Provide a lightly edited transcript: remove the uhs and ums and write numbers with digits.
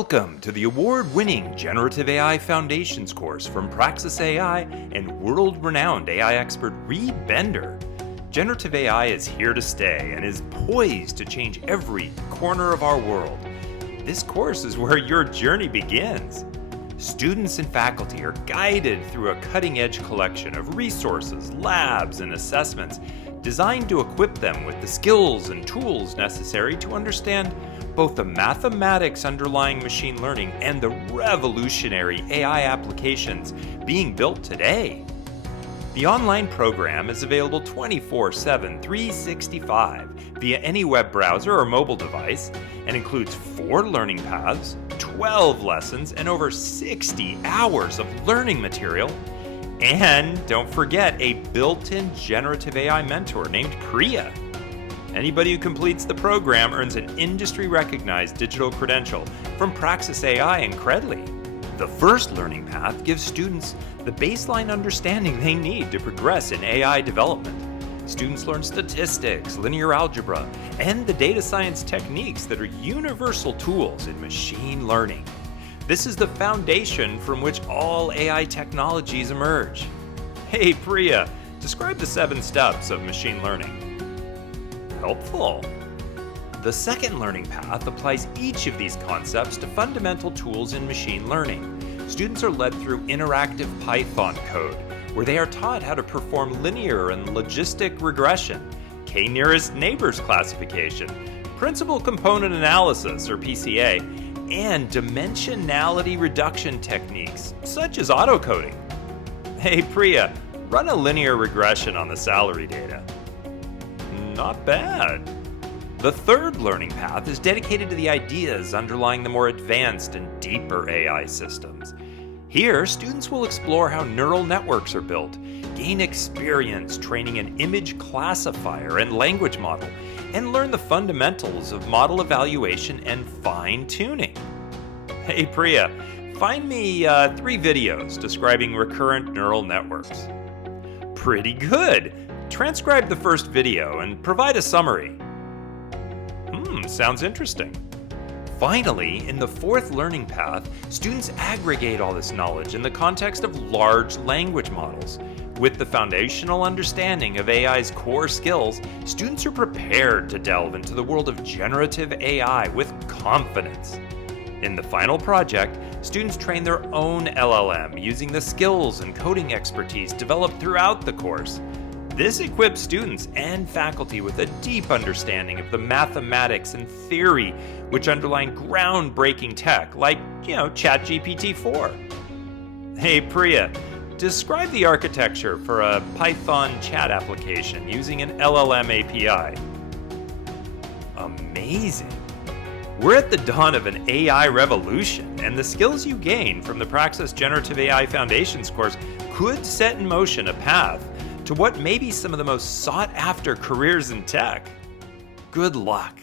Welcome to the award-winning Generative AI Foundations course from Praxis AI and world-renowned AI expert Reed Bender. Generative AI is here to stay and is poised to change every corner of our world. This course is where your journey begins. Students and faculty are guided through a cutting-edge collection of resources, labs, and assessments designed to equip them with the skills and tools necessary to understand both the mathematics underlying machine learning and the revolutionary AI applications being built today. The online program is available 24/7, 365 via any web browser or mobile device and includes 4 learning paths, 12 lessons, and over 60 hours of learning material. And don't forget a built-in generative AI mentor named Pria. Anybody who completes the program earns an industry-recognized digital credential from Praxis AI and Credly. The first learning path gives students the baseline understanding they need to progress in AI development. Students learn statistics, linear algebra, and the data science techniques that are universal tools in machine learning. This is the foundation from which all AI technologies emerge. Hey Pria, describe the 7 steps of machine learning. Helpful. The second learning path applies each of these concepts to fundamental tools in machine learning. Students are led through interactive Python code, where they are taught how to perform linear and logistic regression, k-nearest neighbors classification, principal component analysis or PCA, and dimensionality reduction techniques, such as autocoding. Hey Priya, run a linear regression on the salary data. Not bad. The third learning path is dedicated to the ideas underlying the more advanced and deeper AI systems. Here, students will explore how neural networks are built, gain experience training an image classifier and language model, and learn the fundamentals of model evaluation and fine-tuning. Hey Priya, find me 3 videos describing recurrent neural networks. Pretty good. Transcribe the first video and provide a summary. Sounds interesting. Finally, in the fourth learning path, students aggregate all this knowledge in the context of large language models. With the foundational understanding of AI's core skills, students are prepared to delve into the world of generative AI with confidence. In the final project, students train their own LLM using the skills and coding expertise developed throughout the course. This equips students and faculty with a deep understanding of the mathematics and theory which underlie groundbreaking tech like, ChatGPT 4. Hey Priya, describe the architecture for a Python chat application using an LLM API. Amazing. We're at the dawn of an AI revolution, and the skills you gain from the Praxis Generative AI Foundations course could set in motion a path to what may be some of the most sought-after careers in tech. Good luck.